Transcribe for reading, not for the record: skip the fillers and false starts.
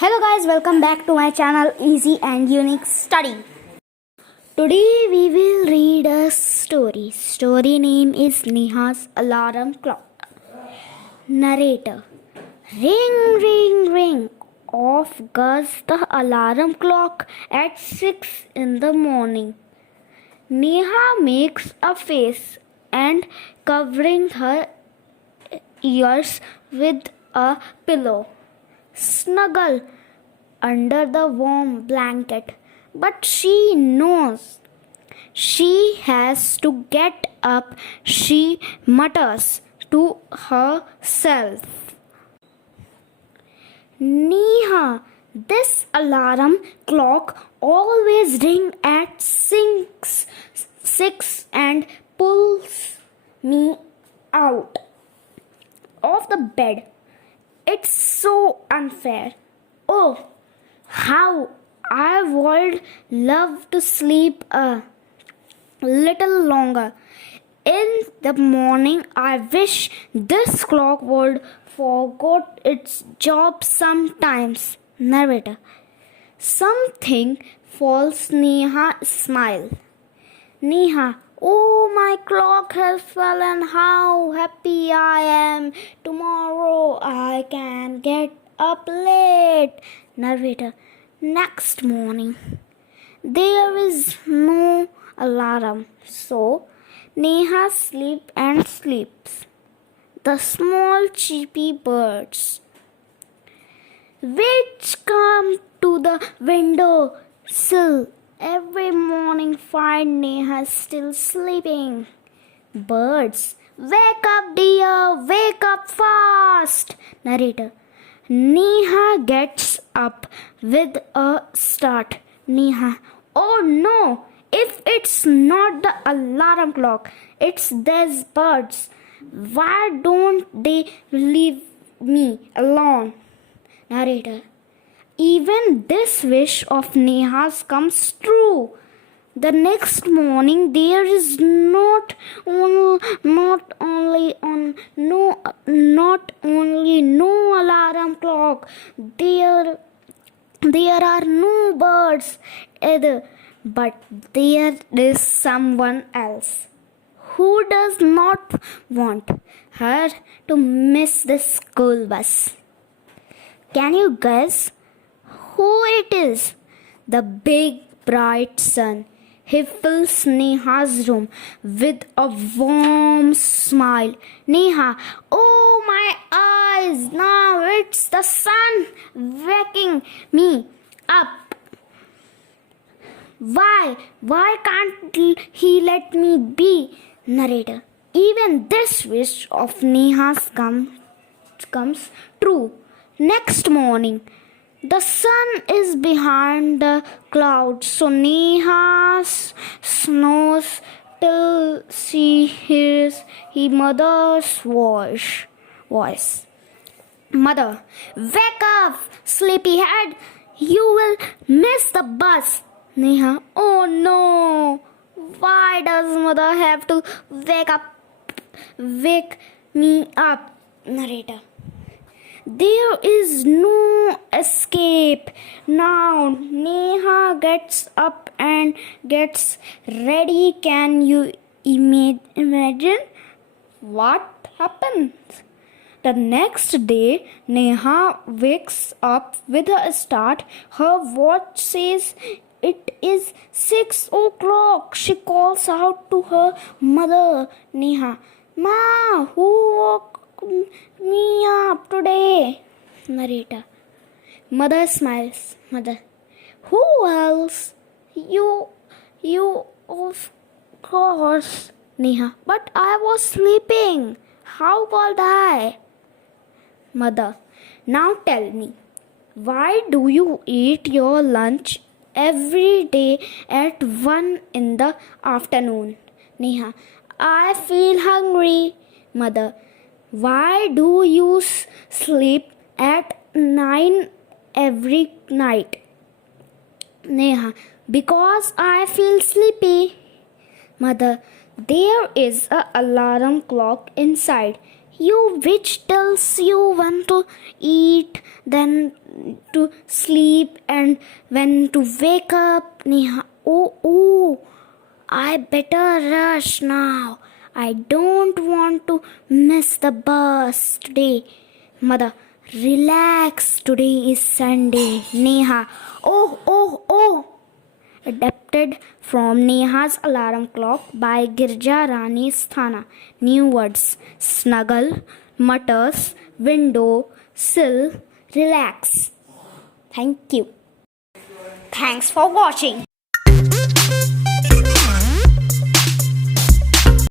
Hello guys, welcome back to my channel Easy and Unique Study. Today we will read a story. Story name is Neha's Alarm Clock. Narrator. Ring, ring, ring. Off goes the alarm clock at 6 in the morning. Neha makes a face and covering her ears with a pillow. Snuggle under the warm blanket, but she knows she has to get up. She mutters to herself, Neha, this alarm clock always rings at 6 and pulls me out of the bed. It's so unfair. Oh, how I would love to sleep a little longer. In the morning, I wish this clock would forget its job sometimes. Narrator. Something false Neha smile. Neha, oh, my clock has fallen. How happy I am. Tomorrow I can get up late. Narrator. Next morning, there is no alarm, so Neha sleeps and sleeps. The small cheepy birds which come to the window sill every morning find Neha still sleeping. Birds, wake up dear, wake up fast. Narrator. Neha gets up with a start. Neha, oh no, if it's not the alarm clock, it's these birds. Why don't they leave me alone? Narrator. Even this wish of Neha's comes true. The next morning, there is not only no alarm clock. There are no birds either, but there is someone else who does not want her to miss the school bus. Can you guess who it is? The big bright sun. He fills Neha's room with a warm smile. Neha, oh my eyes, now it's the sun waking me up. Why can't he let me be? Narrator. Even this wish of Neha's comes true. Next morning, the sun is behind the clouds, so Neha snows till she hears her mother's voice. Mother, wake up, sleepyhead! You will miss the bus. Neha, oh no! Why does mother have to wake me up? Narrator. There is no escape. Now Neha gets up and gets ready. Can you imagine what happens? The next day, Neha wakes up with a start. Her watch says it is 6 o'clock. She calls out to her mother. Neha, Ma, who woke me up today? Narrator. Mother smiles. Mother. Who else? You of course. Neha. But I was sleeping. How could I? Mother. Now tell me, why do you eat your lunch every day at 1 in the afternoon? Neha. I feel hungry. Mother. Why do you sleep at 9 every night? Neha. Because I feel sleepy. Mother. There is an alarm clock inside. You which tells you when to eat, then to sleep, and when to wake up. Neha, oh, I better rush now. I don't want to miss the bus today. Mother, relax. Today is Sunday. Neha, oh. Adapted from Neha's Alarm Clock by Girja Rani Sthana. New words: snuggle, mutters, window, sill, relax. Thank you. Thanks for watching.